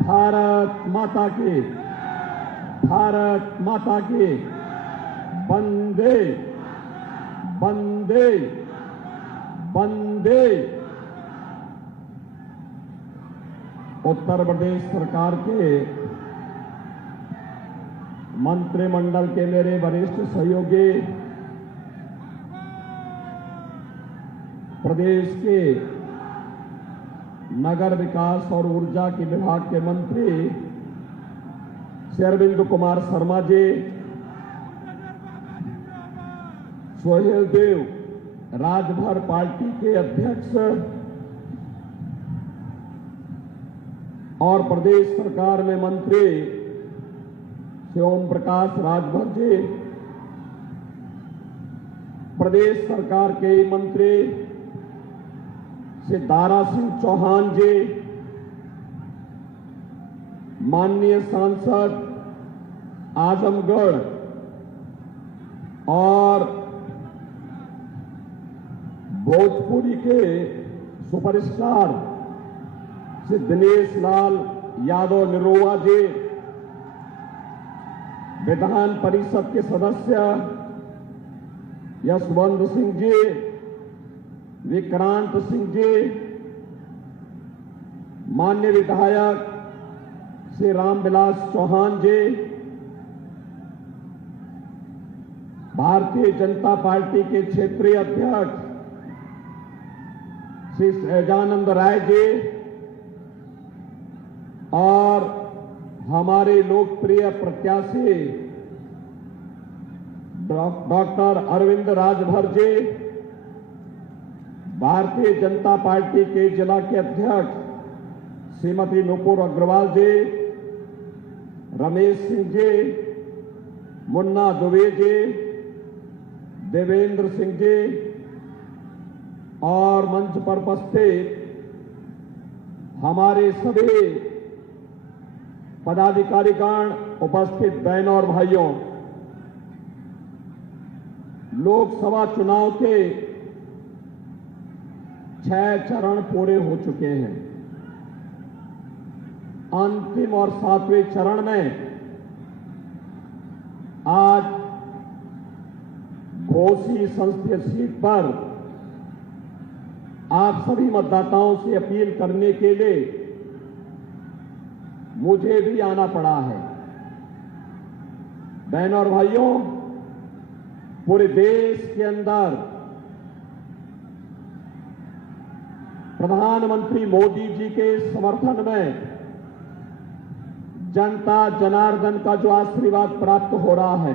भारत माता की, भारत माता की, वंदे वंदे वंदे। उत्तर प्रदेश सरकार के मंत्रिमंडल के मेरे वरिष्ठ सहयोगी, प्रदेश के नगर विकास और ऊर्जा के विभाग के मंत्री श्री अरविंद कुमार शर्मा जी, सोहेल देव राजभर पार्टी के अध्यक्ष और प्रदेश सरकार में मंत्री श्री ओम प्रकाश राजभर जी, प्रदेश सरकार के मंत्री श्री दारा सिंह चौहान जी, माननीय सांसद आजमगढ़ और भोजपुरी के सुपरस्टार श्री दिनेश लाल यादव निरोवा जी, विधान परिषद के सदस्य यशवंत सिंह जी, विक्रांत सिंह जी, माननीय विधायक श्री रामविलास चौहान जी, भारतीय जनता पार्टी के क्षेत्रीय अध्यक्ष श्री सहजानंद राय जी और हमारे लोकप्रिय प्रत्याशी डॉक्टर अरविंद राजभर जी, भारतीय जनता पार्टी के जिला के अध्यक्ष श्रीमती नुपुर अग्रवाल जी, रमेश सिंह जी, मुन्ना दुबे जी, देवेंद्र सिंह जी और मंच पर उपस्थित हमारे सभी पदाधिकारीगण, उपस्थित बहनों और भाइयों, लोकसभा चुनाव के 6 चरण पूरे हो चुके हैं। अंतिम और 7वें चरण में आज घोसी संसदीय सीट पर आप सभी मतदाताओं से अपील करने के लिए मुझे भी आना पड़ा है। बहनों और भाइयों, पूरे देश के अंदर प्रधानमंत्री मोदी जी के समर्थन में जनता जनार्दन का जो आशीर्वाद प्राप्त हो रहा है,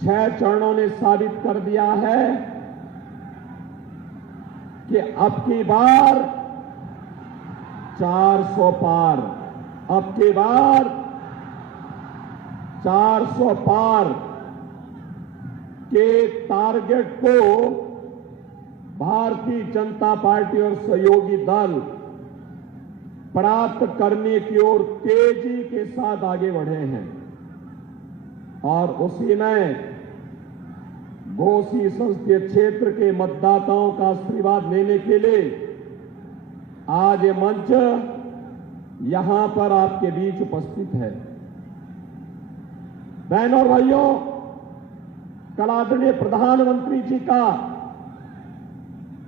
6 चरणों ने साबित कर दिया है कि अब की बार 400 पार, अब की बार 400 पार के टारगेट को भारतीय जनता पार्टी और सहयोगी दल प्राप्त करने की ओर तेजी के साथ आगे बढ़े हैं। और उसी में घोसी संसदीय क्षेत्र के मतदाताओं का आशीर्वाद लेने के लिए आज ये मंच यहां पर आपके बीच उपस्थित है। बहनों और भाइयों, कल आदरणीय प्रधानमंत्री जी का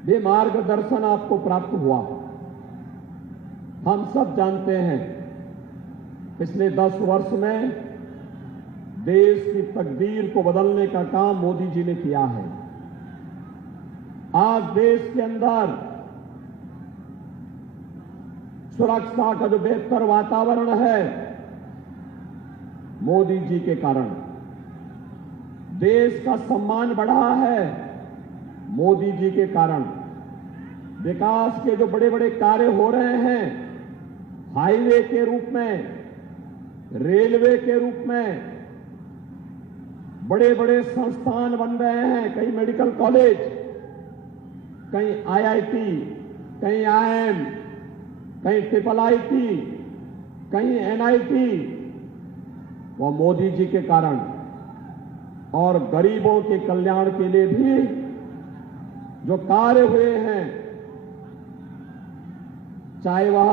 ये मार्गदर्शन आपको प्राप्त हुआ। हम सब जानते हैं पिछले 10 वर्ष में देश की तकदीर को बदलने का काम मोदी जी ने किया है। आज देश के अंदर सुरक्षा का जो बेहतर वातावरण है, मोदी जी के कारण देश का सम्मान बढ़ा है, मोदी जी के कारण विकास के जो बड़े बड़े कार्य हो रहे हैं, हाईवे के रूप में, रेलवे के रूप में बड़े बड़े संस्थान बन रहे हैं, कहीं मेडिकल कॉलेज, कहीं आईआईटी, कहीं आईएम, कहीं ट्रिपल आईटी, कहीं एनआईटी, वो मोदी जी के कारण। और गरीबों के कल्याण के लिए भी जो कार्य हुए हैं, चाहे वह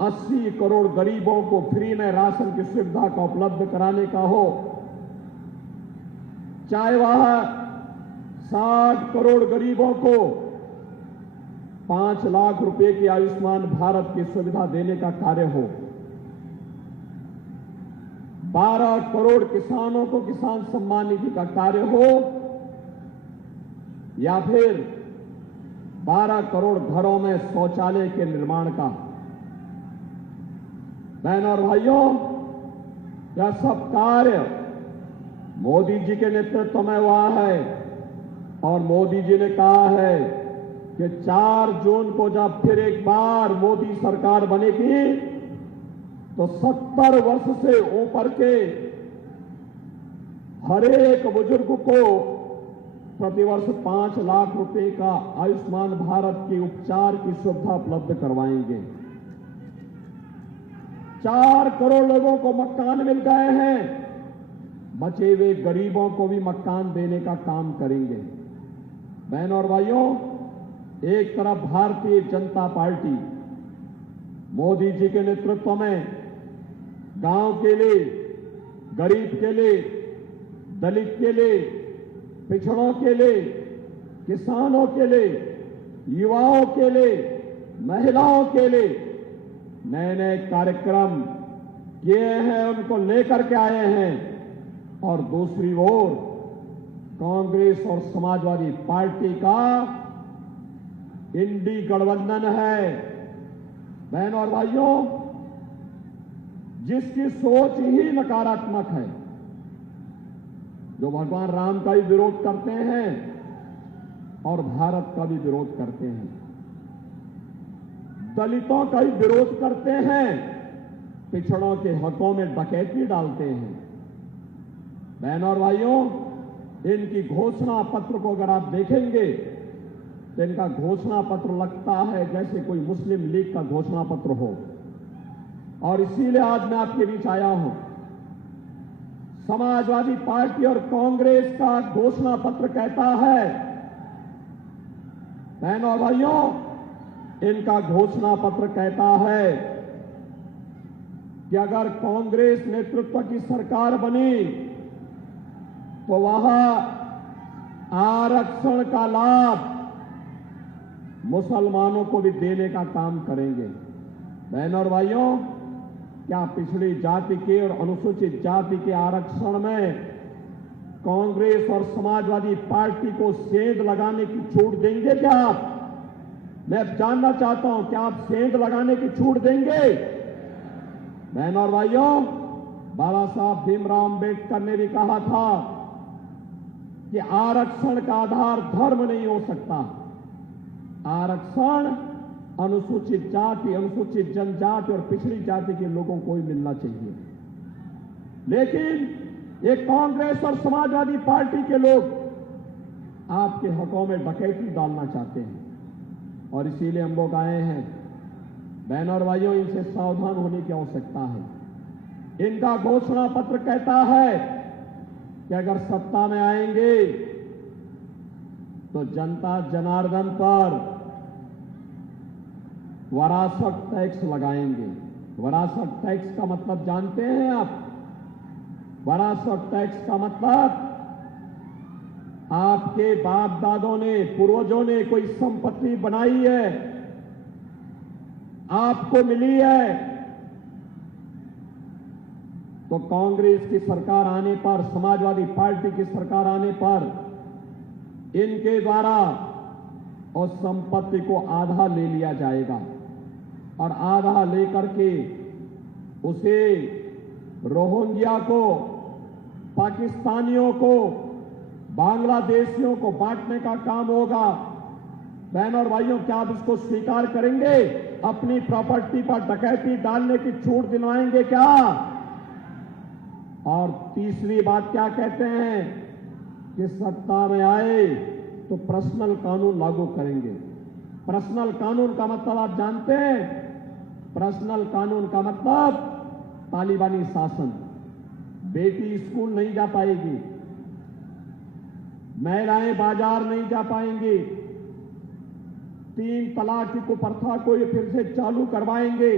80 करोड़ गरीबों को फ्री में राशन की सुविधा का उपलब्ध कराने का हो, चाहे वह 60 करोड़ गरीबों को 5 लाख रुपए की आयुष्मान भारत की सुविधा देने का कार्य हो, 12 करोड़ किसानों को किसान सम्मान निधि का कार्य हो, या फिर 12 करोड़ घरों में शौचालय के निर्माण का। बहनों और भाइयों, यह सब कार्य मोदी जी के नेतृत्व में हुआ है और मोदी जी ने कहा है कि 4 जून को जब फिर एक बार मोदी सरकार बनेगी तो 70 वर्ष से ऊपर के हर एक बुजुर्ग को प्रतिवर्ष 5 लाख रुपए का आयुष्मान भारत के उपचार की सुविधा उपलब्ध करवाएंगे। 4 करोड़ लोगों को मकान मिल गए हैं, बचे हुए गरीबों को भी मकान देने का काम करेंगे। बहनों और भाइयों, एक तरफ भारतीय जनता पार्टी मोदी जी के नेतृत्व में गांव के लिए, गरीब के लिए, दलित के लिए, पिछड़ों के लिए, किसानों के लिए, युवाओं के लिए, महिलाओं के लिए नए नए कार्यक्रम किए हैं, उनको लेकर के आए हैं। और दूसरी ओर कांग्रेस और समाजवादी पार्टी का इंडी गठबंधन है। बहनों और भाइयों, जिसकी सोच ही नकारात्मक है, जो भगवान राम का भी विरोध करते हैं और भारत का भी विरोध करते हैं, दलितों का भी विरोध करते हैं, पिछड़ों के हकों में डकैती डालते हैं। बहनों और भाइयों, इनकी घोषणा पत्र को अगर आप देखेंगे तो इनका घोषणा पत्र लगता है जैसे कोई मुस्लिम लीग का घोषणा पत्र हो। और इसीलिए आज मैं आपके बीच आया हूं। समाजवादी पार्टी और कांग्रेस का घोषणा पत्र कहता है, बहनों और भाइयों, इनका घोषणा पत्र कहता है कि अगर कांग्रेस नेतृत्व की सरकार बनी तो वह आरक्षण का लाभ मुसलमानों को भी देने का काम करेंगे। बहनों और भाइयों, क्या पिछड़ी जाति के और अनुसूचित जाति के आरक्षण में कांग्रेस और समाजवादी पार्टी को सेंध लगाने की छूट देंगे क्या आप? मैं जानना चाहता हूं, क्या आप सेंध लगाने की छूट देंगे? बहनों और भाइयों, बाबा साहब भीमराव अंबेडकर ने भी कहा था कि आरक्षण का आधार धर्म नहीं हो सकता। आरक्षण अनुसूचित जाति, अनुसूचित जनजाति और पिछड़ी जाति के लोगों को ही मिलना चाहिए। लेकिन ये कांग्रेस और समाजवादी पार्टी के लोग आपके हकों में डकैती डालना चाहते हैं और इसीलिए हम लोग आए हैं। बहनों और भाइयों, इनसे सावधान होने की आवश्यकता है। इनका घोषणा पत्र कहता है कि अगर सत्ता में आएंगे तो जनता जनार्दन पर वरासत टैक्स लगाएंगे। वरासत टैक्स का मतलब जानते हैं आप? वरासत टैक्स का मतलब आपके बाप दादों ने, पूर्वजों ने कोई संपत्ति बनाई है, आपको मिली है, तो कांग्रेस की सरकार आने पर, समाजवादी पार्टी की सरकार आने पर इनके द्वारा उस संपत्ति को आधा ले लिया जाएगा और आधा लेकर के उसे रोहिंग्या को, पाकिस्तानियों को, बांग्लादेशियों को बांटने का काम होगा। बहनों और भाइयों, क्या आप इसको स्वीकार करेंगे? अपनी प्रॉपर्टी पर डकैती डालने की छूट दिलवाएंगे क्या? और तीसरी बात क्या कहते हैं कि सत्ता में आए तो पर्सनल कानून लागू करेंगे। पर्सनल कानून का मतलब आप जानते हैं? पर्सनल कानून का मतलब तालिबानी शासन। बेटी स्कूल नहीं जा पाएगी, महिलाएं बाजार नहीं जा पाएंगी, 3 तलाक की कुप्रथा को ये फिर से चालू करवाएंगे।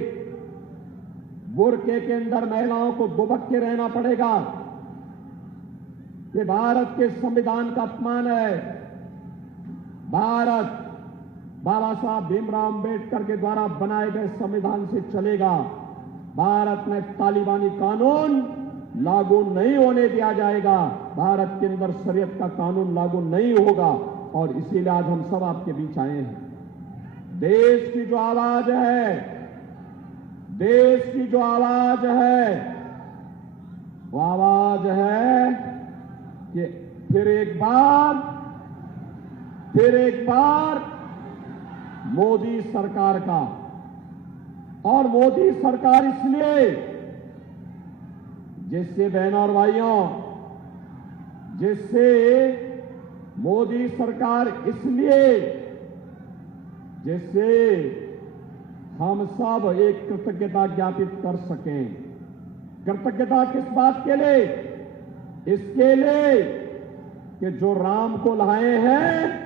बुर्के के अंदर महिलाओं को दुबक के रहना पड़ेगा। ये भारत के संविधान का अपमान है। भारत बाबा साहब भीमराव अंबेडकर के द्वारा बनाए गए संविधान से चलेगा। भारत में तालिबानी कानून लागू नहीं होने दिया जाएगा। भारत के अंदर शरीयत का कानून लागू नहीं होगा और इसीलिए आज हम सब आपके बीच आए हैं। देश की जो आवाज है, देश की जो आवाज है, वो आवाज है कि फिर एक बार मोदी सरकार का, और मोदी सरकार इसलिए, जिससे बहनों और भाइयों, जिससे मोदी सरकार इसलिए जिससे हम सब एक कृतज्ञता ज्ञापित कर सकें। कृतज्ञता किस बात के लिए? इसके लिए कि जो राम को लाए हैं,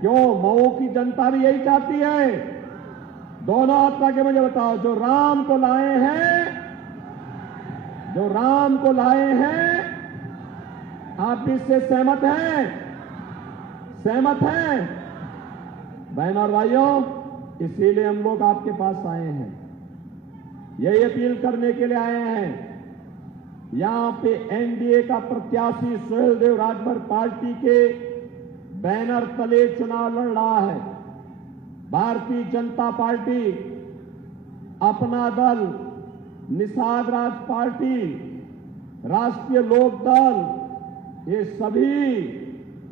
क्यों मऊ की जनता भी यही चाहती है? दोनों हाथ के मुझे बताओ, जो राम को लाए हैं, जो राम को लाए हैं, आप भी इससे सहमत हैं? सहमत हैं? बहनों और भाइयों, इसीलिए हम लोग आपके पास आए हैं, यही अपील करने के लिए आए हैं। यहां पे एनडीए का प्रत्याशी सुहेलदेव राजभर पार्टी के बैनर तले चुनाव लड़ रहा है। भारतीय जनता पार्टी, अपना दल, निषाद राज पार्टी, राष्ट्रीय लोक दल, ये सभी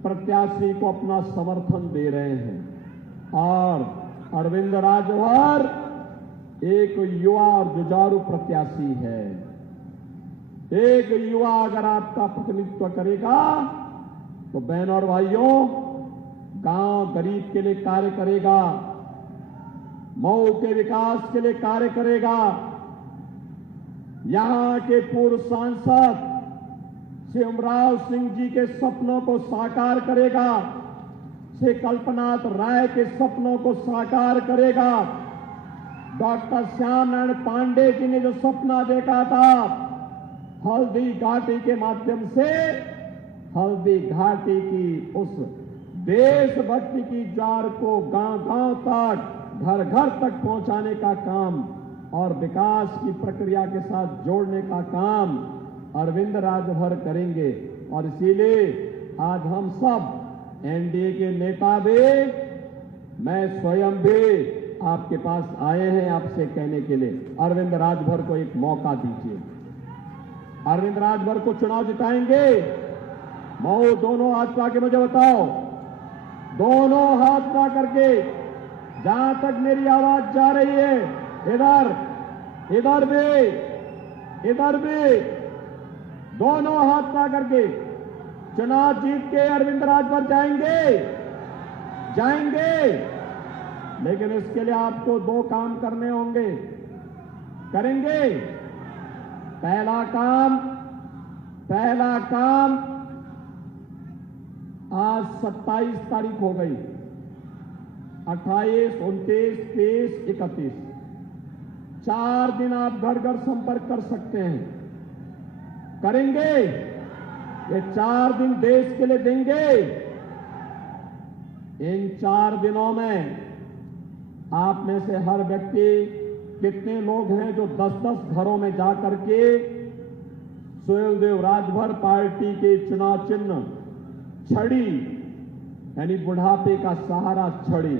प्रत्याशी को अपना समर्थन दे रहे हैं। और अरविंद राजभर एक युवा और जुझारू प्रत्याशी है। एक युवा अगर आपका प्रतिनिधित्व करेगा तो बहनों और भाइयों, गांव गरीब के लिए कार्य करेगा, मऊ के विकास के लिए कार्य करेगा। यहां के पूर्व सांसद शिवराज सिंह जी के सपनों को साकार करेगा, श्री कल्पनाथ राय के सपनों को साकार करेगा। डॉक्टर श्याम नारायण पांडे जी ने जो सपना देखा था, हल्दी घाटी के माध्यम से हल्दी घाटी की उस देशभक्ति की जार को गांव-गांव तक, घर-घर तक पहुंचाने का काम और विकास की प्रक्रिया के साथ जोड़ने का काम अरविंद राजभर करेंगे। और इसीलिए आज हम सब एनडीए के नेता भी, मैं स्वयं भी आपके पास आए हैं आपसे कहने के लिए, अरविंद राजभर को एक मौका दीजिए। अरविंद राजभर को चुनाव जिताएंगे। मऊ दोनों हाथ उठा के मुझे बताओ, दोनों हाथ उठा करके, जहां तक मेरी आवाज जा रही है, इधर भी दोनों हाथ उठा करके चुनाव जीत के अरविंद राजभर जाएंगे। लेकिन इसके लिए आपको 2 काम करने होंगे। करेंगे? पहला काम, आज 27 तारीख हो गई, 28, 29, 30, 31, 4 दिन आप घर घर संपर्क कर सकते हैं। करेंगे? ये 4 दिन देश के लिए देंगे। इन 4 दिनों में आप में से हर व्यक्ति, कितने लोग हैं जो 10-10 घरों में जाकर के सुहेलदेव राजभर पार्टी के चुनाव चिन्ह छड़ी, यानी बुढ़ापे का सहारा छड़ी,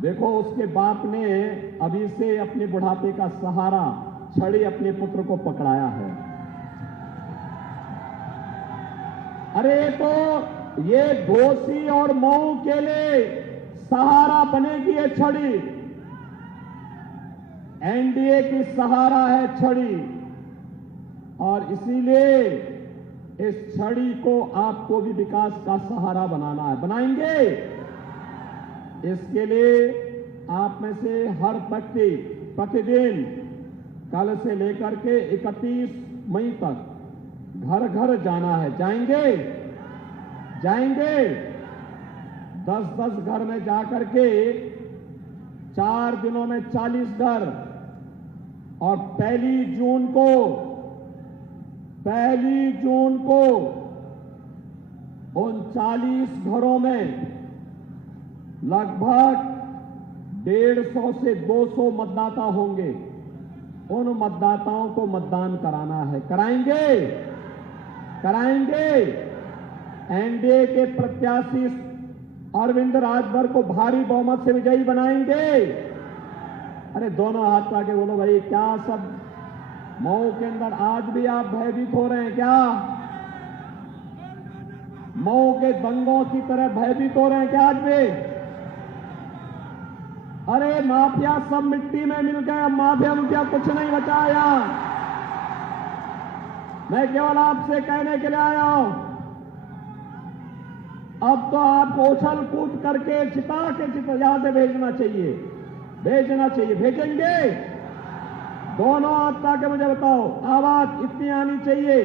देखो उसके बाप ने अभी से अपने बुढ़ापे का सहारा छड़ी अपने पुत्र को पकड़ाया है। अरे तो ये घोसी और मऊ के लिए सहारा बनेगी ये छड़ी। एनडीए की सहारा है छड़ी, और इसीलिए इस छड़ी को आपको भी विकास का सहारा बनाना है। बनाएंगे? इसके लिए आप में से हर व्यक्ति प्रतिदिन कल से लेकर के 31 मई तक घर घर जाना है। जाएंगे? 10-10 घर में जाकर के 4 दिनों में 40 घर, और पहली जून को उन 40 घरों में लगभग 150 से 200 मतदाता होंगे। उन मतदाताओं को मतदान कराना है। कराएंगे। एनडीए के प्रत्याशी अरविंद राजभर को भारी बहुमत से विजयी बनाएंगे। अरे दोनों हाथ पाके बोलो भाई, क्या सब मऊ के अंदर आज भी आप भयभीत हो रहे हैं क्या? मऊ के दंगों की तरह भयभीत हो रहे हैं क्या आज भी? अरे माफिया सब मिट्टी में मिल गए, माफिया कुछ नहीं बचाया। मैं केवल आपसे कहने के लिए आया हूं, अब तो आपको उछल कूद करके चिता यहां से भेजना चाहिए। भेजेंगे। दोनों आपका के मुझे बताओ, आवाज इतनी आनी चाहिए।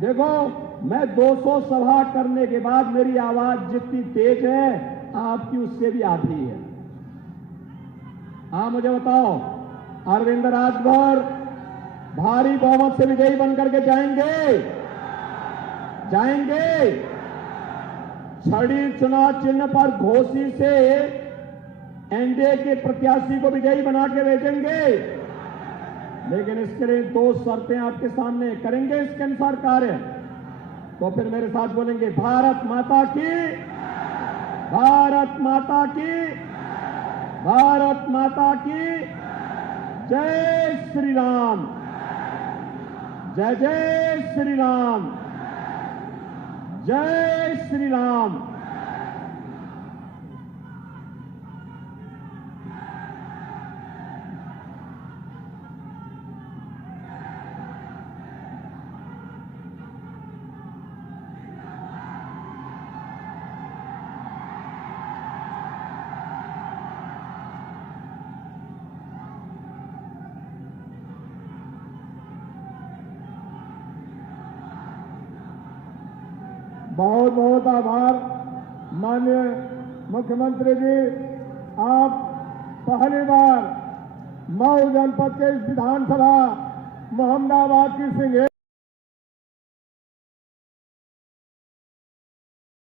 देखो, मैं 200 सभा करने के बाद मेरी आवाज जितनी तेज है आपकी उससे भी आधी है। हाँ, मुझे बताओ, अरविंद राजभर भारी बहुमत से विजयी बनकर के जाएंगे। छड़ी चुनाव चिन्ह पर घोसी से एनडीए के प्रत्याशी को विजयी बना के भेजेंगे। लेकिन इसके लिए 2 शर्तें आपके सामने, करेंगे इसके अनुसार कार्य तो फिर मेरे साथ बोलेंगे, भारत माता की, भारत माता की, भारत माता की जय श्री राम, जय जय श्री राम, जय श्री राम। बहुत बहुत आभार माननीय मुख्यमंत्री जी। आप पहली बार मऊ जनपद के इस विधानसभा मोहम्मदाबाद की सिंह